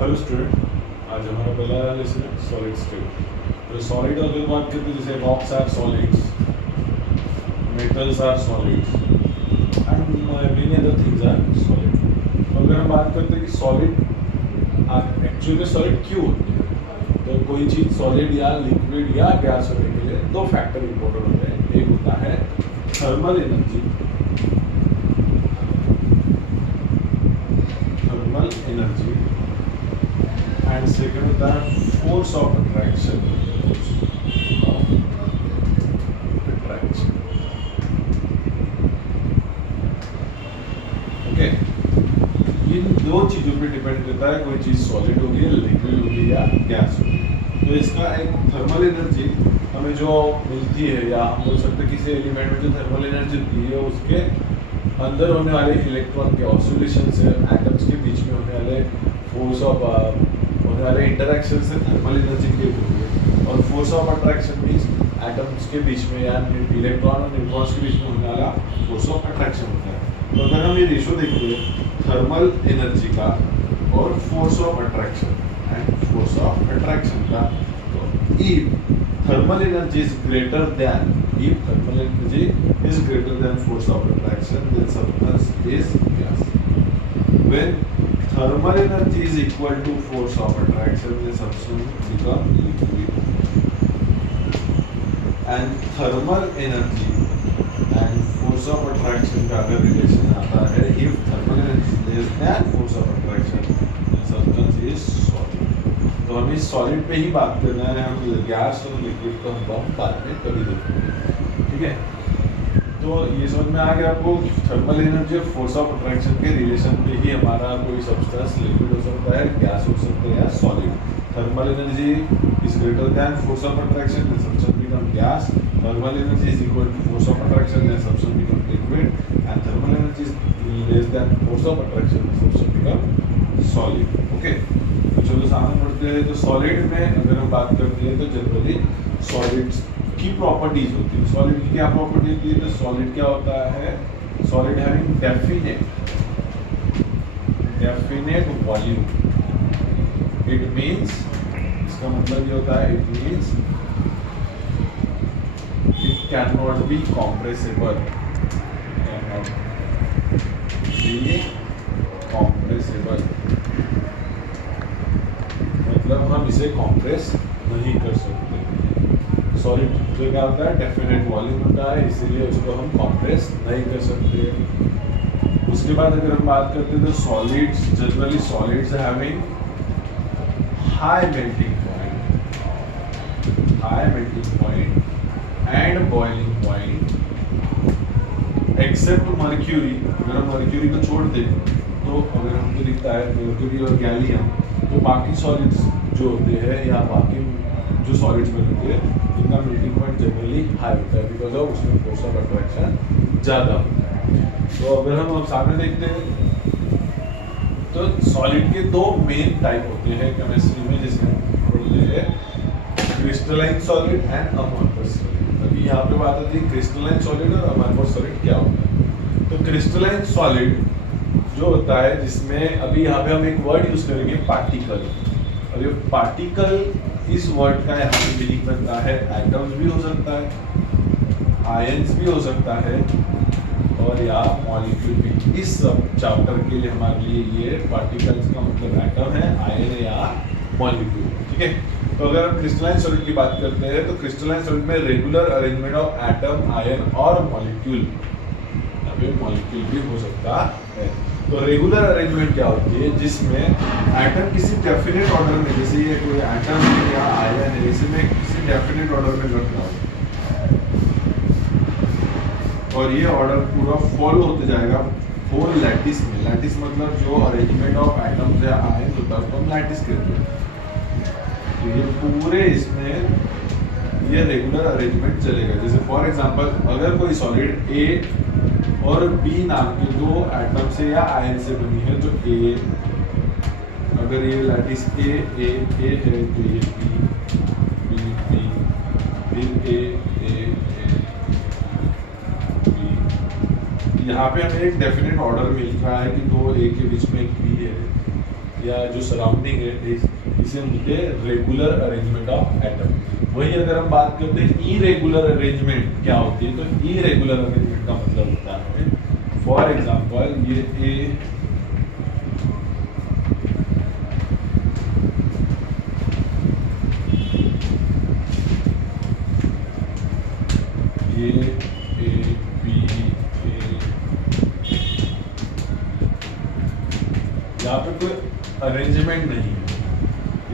Hello student, आज हमारा पहला लेसन है सॉलिड स्टेट। तो सॉलिड अगर बात करते हैं जैसे rocks are solids, metals are solids and many other things are solid. तो अगर हम बात करते हैं कि सॉलिड एक्चुअली सॉलिड क्यों होती है, तो कोई चीज़ सॉलिड या लिक्विड या गैस होने के लिए दो फैक्टर इंपॉर्टेंट होते हैं। एक होता है थर्मल एनर्जी, एंड सेकेंड होता है फोर्स ऑफ अट्रैक्शन। ओके, इन दो चीज़ों पे डिपेंड करता है कोई चीज़ सॉलिड होगी, लिक्विड होगी या गैस होगी। तो इसका एक थर्मल एनर्जी हमें जो मिलती है, या हम बोल सकते हैं किसी एलिमेंट में जो थर्मल एनर्जी होती है उसके अंदर होने वाले इलेक्ट्रॉन के ऑसिलेशन से एटम्स के बीच में होने वाले फोर्स ऑफ होने वाले इंटरेक्शन से थर्मल एनर्जी क्रिएट होती है। और force of attraction means atoms के बीच में या इलेक्ट्रॉन और न्यूट्रॉन्स के बीच में होने वाला फोर्स ऑफ अट्रैक्शन होता है। तो अगर हम ये रेशो देखें थर्मल एनर्जी का और force of attraction and force of attraction का, तो if thermal energy is greater than force of attraction, then substance is gas. When thermal energy is equal to force of attraction, then substance become liquid. And thermal energy and force of attraction का अगर relation आता है, if thermal energy is less than force of attraction, then substance is solid. तो हमें solid पे ही बात करना है, हम गैस और लिक्विड को हम बाद में कभी देखेंगे, ठीक है। तो ये समझ में आ गया आपको, थर्मल एनर्जी और फोर्स ऑफ अट्रैक्शन के रिलेशन पे ही हमारा कोई सब्सटेंस लिक्विड हो सकता है, गैस हो सकता है या solid. Thermal energy is greater than force of attraction, then substance become gas. Thermal energy is equal to force of attraction, then substance become liquid. And thermal energy is less than force of attraction, then substance become solid. Okay, चलो सामने बढ़ते हैं। तो solid में अगर हम बात करते हैं तो जनरली सॉलिड्स की प्रॉपर्टीज होती है। सॉलिड की क्या प्रॉपर्टी होती है? तो सॉलिड क्या होता है? Solid having definite volume. It means, इसका मतलब ये होता है, it means it can not be compressible, मतलब हम इसे कॉम्प्रेस नहीं कर सकते। सॉलिड जो क्या होता है, डेफिनेट वॉल्यूम होता है, इसीलिए उसको हम कॉम्प्रेस नहीं कर सकते। उसके बाद अगर हम बात करते हैं तो solids, generally solids having high melting point and boiling point, except mercury. अगर हम मर्क्यूरी को छोड़ दें तो अगर हमको दिखता है मर्क्यूरी और गैलियम, तो बाकी सॉलिड्स जो होते हैं या बाकी जो सॉलिड्स में होते हैं इनका मेल्टिंग पॉइंट जनरली हाई होता है, बिकॉज ऑफ उसमें फोर्स ऑफ अट्रैक्शन ज़्यादा होता है। तो अगर हम सामने देखते हैं तो सॉलिड के दो मेन टाइप होते हैं केमिस्ट्री में, जिसे हम बोलते हैं crystalline solid and amorphous solid. अभी यहाँ पे बात आती है क्रिस्टलाइन सॉलिड और अमॉर्फस सॉलिड क्या होता है। तो क्रिस्टलाइन सॉलिड जो होता है, जिसमें अभी यहाँ पे हम एक वर्ड यूज करेंगे पार्टिकल। और ये पार्टिकल, इस वर्ड का यहाँ पे मीनिंग बनता है एटम्स भी हो सकता है, आयंस भी हो सकता है, और या मॉलिक्यूल भी। इस सब चैप्टर के लिए हमारे लिए ये पार्टिकल्स का मतलब एटम है, आयन है या मॉलिक्यूल, ठीक है। तो अगर हम क्रिस्टलाइन सॉलिड की बात करते हैं तो क्रिस्टलाइन सॉलिड में regular arrangement of atom, ion और मॉलिक्यूल, मॉलिक्यूल भी हो सकता है। तो रेगुलर अरेंजमेंट क्या होती है? जिसमें एटम किसी डेफिनेट ऑर्डर में, जैसे ये कोई एटम है या आयन है, इसमें किसी डेफिनेट ऑर्डर में रख रहा हो और ये ऑर्डर पूरा फॉलो होते जाएगा फोर लैटिस में। लैटिस मतलब जो अरेंजमेंट ऑफ एटम्स या आयन होता है उसको हम लैटिस कहते हैं। तो ये पूरे इसमें ये रेगुलर अरेंजमेंट चलेगा। जैसे फॉर एग्जांपल, अगर कोई सॉलिड ए और बी नाम के दो एटम से या आयन से बनी है, जो ए, अगर ये लैटिस ए है तो ये बी, फिर ए, बी। यहाँ पे हमें एक डेफिनेट ऑर्डर मिल रहा है कि दो ए के बीच में एक बी है, या जो सराउंडिंग है इसे बोलते हैं रेगुलर अरेंजमेंट ऑफ एटम। वही अगर हम बात करते हैं इरेगुलर अरेंजमेंट क्या होती है, तो इरेगुलर अरेंजमेंट का मतलब होता है फॉर एग्जांपल ये ए बी यहाँ पे कोई अरेंजमेंट नहीं है,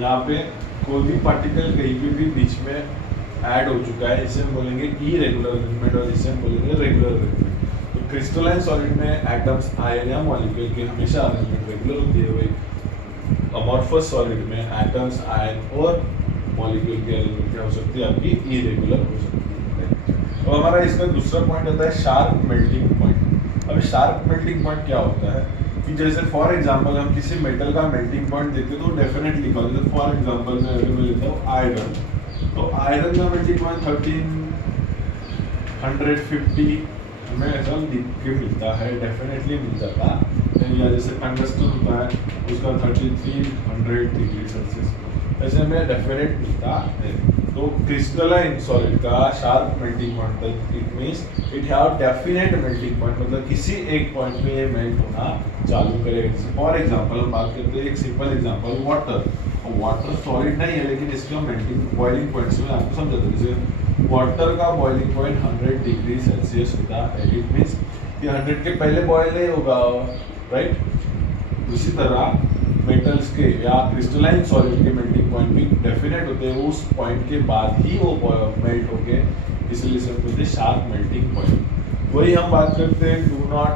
यहाँ पे कोई भी पार्टिकल कहीं पे भी बीच में ऐड हो चुका है, इसे हम बोलेंगे इरेगुलर अरेंजमेंट और इसे हम बोलेंगे रेगुलर अरेंजमेंट। तो क्रिस्टलाइन सॉलिड में एटम्स आयन या मॉलिक्यूल की हमेशा अरेंजमेंट रेगुलर होती है, वही अमॉर्फस सॉलिड में एटम्स आयन और मॉलिक्यूल की अरेंजमेंट क्या हो सकती है, आपकी इरेगुलर हो सकती है। तो हमारा इसका दूसरा पॉइंट होता है शार्प मेल्टिंग पॉइंट। अब शार्प मेल्टिंग पॉइंट क्या होता है कि जैसे फॉर एग्जांपल हम किसी मेटल का मेल्टिंग पॉइंट देखते तो डेफिनेटली जैसे फॉर एग्जांपल मैं अगर मैं लेता हूँ आयरन, तो आयरन का मेल्टिंग पॉइंट 1350 हमें ऐसा लिख के मिलता है, डेफिनेटली मिल जाता है। या जैसे टंगस्टन होता है उसका 3300 डिग्री सेल्सियस ऐसे हमें डेफिनेट मिलता है। तो क्रिस्टलाइन सॉलिड का sharp melting point it means it have definite melting point, मतलब किसी एक पॉइंट पे ये मेल्ट होना चालू करेगा। जैसे फॉर एग्जांपल हम बात करते हैं एक simple example water. Water solid नहीं है लेकिन इसका मेल्टिंग बॉइलिंग पॉइंट से मैं आपको समझाता हूँ। जैसे वाटर का बॉइलिंग पॉइंट 100 डिग्री सेल्सियस होता है, इट मींस कि 100 के पहले बॉयल नहीं होगा, राइट। उसी तरह मेटल्स के या क्रिस्टलाइन सॉलिड के मेल्टिंग पॉइंट भी डेफिनेट होते हैं, उस पॉइंट के बाद ही वो मेल्ट होके, इसलिए इसे बोलते हैं शार्प मेल्टिंग पॉइंट। वही हम बात करते हैं डू नॉट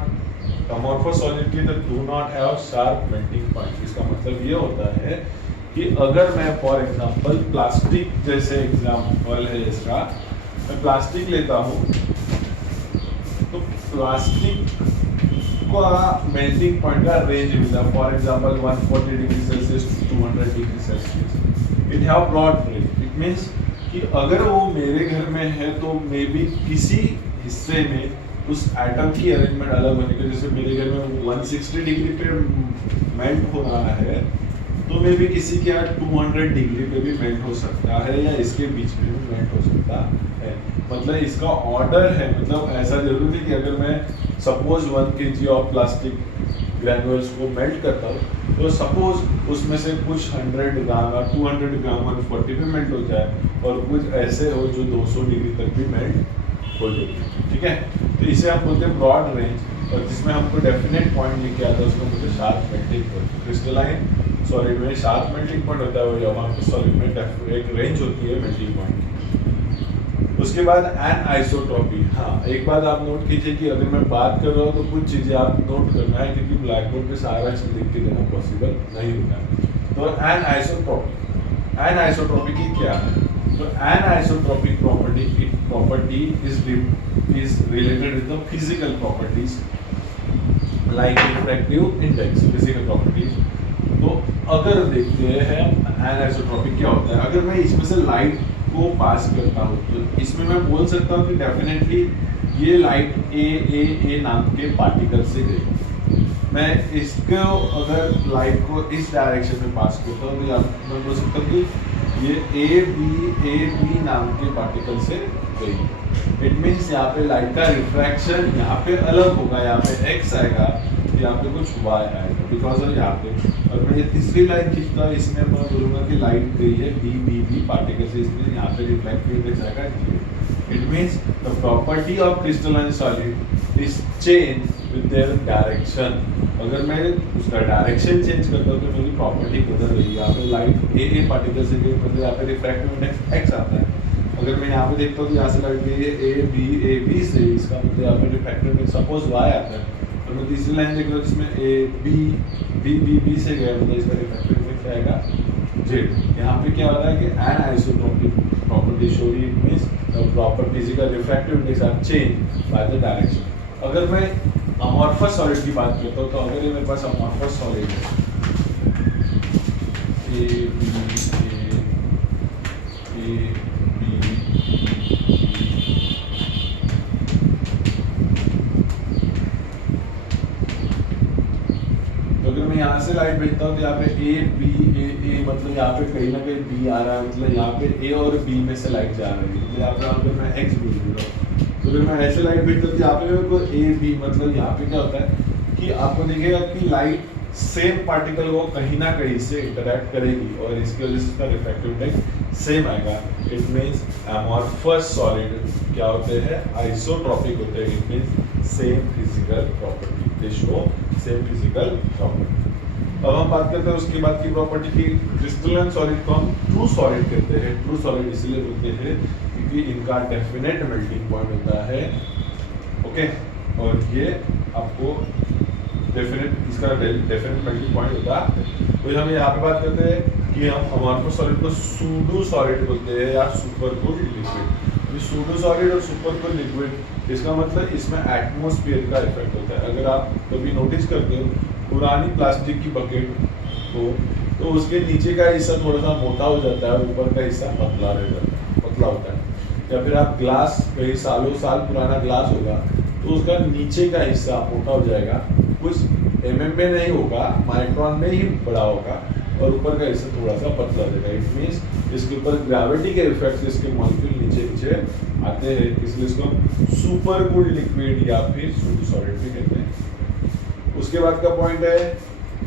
अमॉर्फस सॉलिड की, तो do not have sharp melting point. इसका मतलब ये होता है कि अगर मैं फॉर एग्जांपल प्लास्टिक जैसे एग्जांपल है इसका, मैं प्लास्टिक लेता हूँ तो प्लास्टिक का मेल्टिंग पॉइंट का रेंज मिलता है for example 140 degree Celsius to 200 degree Celsius. It have broad range, it means कि अगर वो मेरे घर में है तो मे बी किसी हिस्से में उस एटम की अरेंजमेंट अलग होने के, जैसे मेरे घर में 160 डिग्री पे मेल्ट हो रहा है तो मे भी किसी के यहाँ 200 डिग्री पे भी मेल्ट हो सकता है या इसके बीच में भी मेल्ट हो सकता है। मतलब इसका ऑर्डर है, मतलब ऐसा जरूरी नहीं कि अगर मैं सपोज 1 kg ऑफ प्लास्टिक ग्रैन्युल्स को मेल्ट करता हूँ तो सपोज उसमें से कुछ 100 ग्राम या 200 ग्राम 140 पे मेल्ट हो जाए और कुछ ऐसे हो जो 200 डिग्री तक भी मेल्ट हो जाए, ठीक है। तो इसे हम बोलते हैं ब्रॉड रेंज, और जिसमें हमको डेफिनेट पॉइंट लिख के आता है उसको बोलते हैं sharp melting point. Crystalline solid में शार्प मेल्टिंग पॉइंट होता है, और अमॉर्फस सॉलिड में एक रेंज होती है मेल्टिंग पॉइंट। उसके बाद एनआइसोट्रॉपी। हाँ, एक बात आप नोट कीजिए कि अगर मैं बात कर रहा हूँ तो कुछ चीज़ें आप नोट करना है, क्योंकि ब्लैक बोर्ड पे सारा चीज़ लिख के देना पॉसिबल नहीं होता है। तो एनआइसोट्रॉपी की क्या है? तो एनआइसोट्रॉपिक property is related with the physical properties like refractive index, physical properties। तो अगर देखते हैं एनआइसोट्रॉपिक क्या होता है, अगर मैं इसमें से लाइट को पास करता हूँ तो इसमें मैं बोल सकता हूँ कि डेफिनेटली ये लाइट ए नाम के पार्टिकल से गई। मैं इसको अगर लाइट को इस डायरेक्शन में पास करता हूँ तो मैं बोल सकता हूँ कि ये ए बी नाम के पार्टिकल से गई। इट मीन्स यहाँ पे लाइट का रिफ्रैक्शन यहाँ पे अलग होगा, यहाँ पे एक्स आएगा, यहाँ पे कुछ वाई आएगा, बिकॉज ऑफ यहाँ पे। और मैं ये तीसरी लाइन खींचता हूँ, इसमें मैं बोलूँगा कि लाइट गई है बी पार्टिकल से, इसमें यहाँ पे रिफ्रैक्टिव इंडेक्स आएगा जी। It means the property of crystalline solid is change with their direction. अगर मैं उसका डायरेक्शन चेंज करता हूँ तो मेरी प्रॉपर्टी बदल रही है। यहाँ पे लाइट ए पार्टिकल से गई, मतलब यहाँ पे रिफ्रैक्टिव इंडेक्स एक्स आता है। अगर मैं यहाँ पे देखता हूँ तो यहाँ से लाइट गई है ए बी से, इसका मतलब यहाँ पे रिफ्रैक्टिव इंडेक्स सपोज वाई आता है। और मैं तीसरी लाइन देख रहा हूँ जिसमें ए बी से गया, मतलब इसका रिफ्रैक्टिव इंडेक्स आएगा जेड। यहाँ पे क्या होता है कि anisotropic property show it means the proper physical refractive index are change by the direction. अगर मैं अमॉर्फस सॉलिड की बात करता हूँ तो अगर ये मेरे पास अमॉर्फस सॉलिड है ए बी तो अगर मैं यहाँ से लाइट भेजता हूँ तो यहाँ पे ए बी ए मतलब यहाँ पे कहीं ना कहीं बी आ रहा है, मतलब यहाँ पे ए और बी में से लाइट जा रही है, मतलब यहाँ पे अगर मैं एक्स भेज रहा हूँ तो फिर मैं ऐसे लाइट भेजता हूँ, यहाँ पे मेरे को ए बी, मतलब यहाँ पे क्या होता है कि आपको दिखेगा कि लाइट सेम पार्टिकल को कहीं ना कहीं से इंटरैक्ट करेगी और इसकी वजह से उसका रिफ्रैक्टिव इंडेक्स सेम आएगा। इट मींस अमॉर्फस सॉलिड क्या होते हैं, आइसोट्रॉपिक होते हैं। It means same physical property, they show same physical property. अब हम बात करते हैं उसके बाद की प्रॉपर्टी की। क्रिस्टलाइन सॉलिड को हम ट्रू सॉलिड कहते हैं। ट्रू सॉलिड इसलिए बोलते हैं क्योंकि इनका डेफिनेट मेल्टिंग पॉइंट होता है, ओके, और ये आपको इसका डेफिनेट मेल्टिंग पॉइंट होता है। तो हम यहाँ पे बात करते हैं कि हम अमॉर्फस सॉलिड को सूडो सॉलिड बोलते हैं या सुपर कूल्ड लिक्विड। ये सूडो सॉलिड और सुपर कूल्ड लिक्विड, इसका मतलब इसमें एटमॉस्फेयर का इफेक्ट होता है। अगर आप कभी नोटिस करते हो पुरानी प्लास्टिक की बकेट को, तो उसके नीचे का हिस्सा थोड़ा सा मोटा हो जाता है और ऊपर का हिस्सा पतला रह जाता है, पतला होता है। या फिर आप ग्लास, कई सालों साल पुराना ग्लास होगा तो उसका नीचे का हिस्सा मोटा हो जाएगा, कुछ mm में नहीं होगा, माइक्रोन में ही बड़ा होगा, और ऊपर का हिस्सा थोड़ा सा पतला हो जाएगा। इट मीन्स इसके ऊपर ग्रेविटी के इफेक्ट से इसके मॉलिक्यूल नीचे नीचे आते हैं, इसलिए इसको सुपर कूल्ड लिक्विड या फिर सूडो सॉलिड भी कहते हैं। उसके बाद का पॉइंट है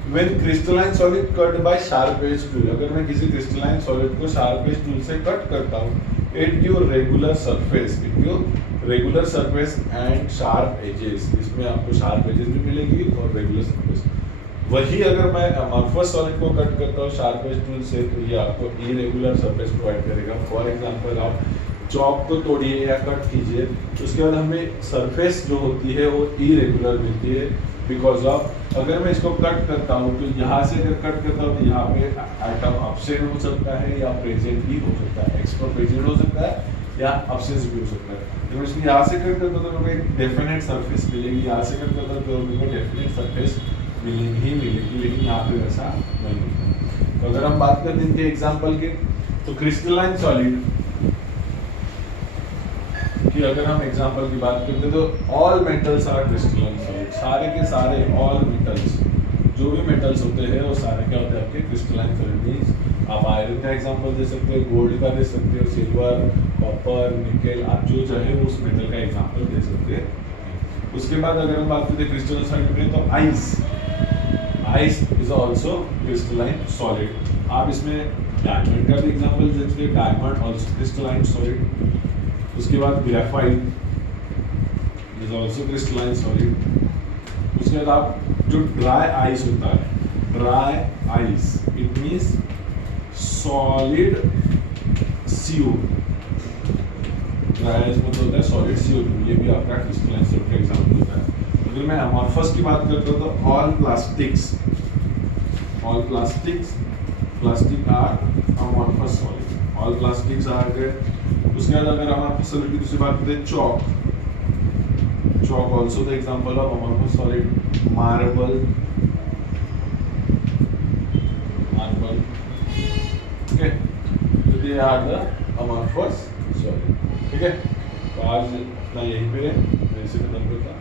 when crystalline solid cut by sharp edge tool. अगर मैं किसी क्रिस्टलाइन सॉलिड को शार्प एज टूल से कट करता हूँ, it give regular surface, it give regular surface and sharp edges. इसमें आपको शार्प एजेस भी मिलेगी और रेगुलर सरफेस। वही अगर मैं अमॉर्फस सॉलिड को कट करता हूँ शार्प एज टूल से, तो ये आपको इरेगुलर सरफेस प्रोवाइड करेगा। फॉर एग्जांपल आप चॉक को तोड़िए या कट कीजिए, उसके बाद हमें सरफेस जो होती है वो इरेगुलर मिलती है बिकॉज ऑफ, अगर मैं इसको कट करता हूँ तो यहाँ से अगर कट करता हूँ तो यहाँ पे एटम अब्सेंट हो सकता है या प्रेजेंट भी हो सकता है, एक्स पर प्रेजेंट हो सकता है या अब्सेंस भी हो सकता है। तो इसको यहाँ से कट करता हूँ तो मेरे को एक डेफिनेट सरफेस मिलेगी, यहाँ से कट करता हूँ तो मेरे को डेफिनेट सरफेस मिलेगी ही मिलेगी, लेकिन यहाँ पे वैसा नहीं होता। तो अगर हम बात करते हैं इनके एग्जाम्पल के, तो क्रिस्टलाइन सॉलिड कि अगर हम एग्जांपल की बात करते हैं तो all metals are crystalline solid. सारे के सारे ऑल मेटल्स, जो भी मेटल्स होते हैं वो सारे क्या होते हैं आपके क्रिस्टलाइन सॉलिड। मींस आप आयरन का एग्जांपल दे सकते हो, गोल्ड का दे सकते हो, सिल्वर, कॉपर, निकेल, आप जो चाहे उस मेटल का एग्जांपल दे सकते हैं। उसके बाद अगर हम बात करते हैं क्रिस्टलाइन सॉलिड में, तो ice is also crystalline solid. आप इसमें डायमंड का भी एग्जांपल दे सकते हैं, डायमंड ऑल्सो क्रिस्टलाइन सॉलिड। उसके बाद graphite is also crystalline solid. उसके बाद आप जो ड्राई आइस होता है, dry ice it means solid CO। Dry ice मतलब होता है सॉलिड CO2, ये भी आपका क्रिस्टलाइन सॉलिड का एग्जांपल होता है। अगर मैं अमॉर्फस की बात करता हूँ तो all plastic are amorphous solid, all plastics are गए। उसके बाद अगर अमॉर्फस सॉलिड की दूसरी बात करते हैं, chalk also the example of amorphous solid। marble, okay, so they are the amorphous solid। ठीक है, तो आज इतना यहीं पे है, मैं इसे खत्म करता हूँ।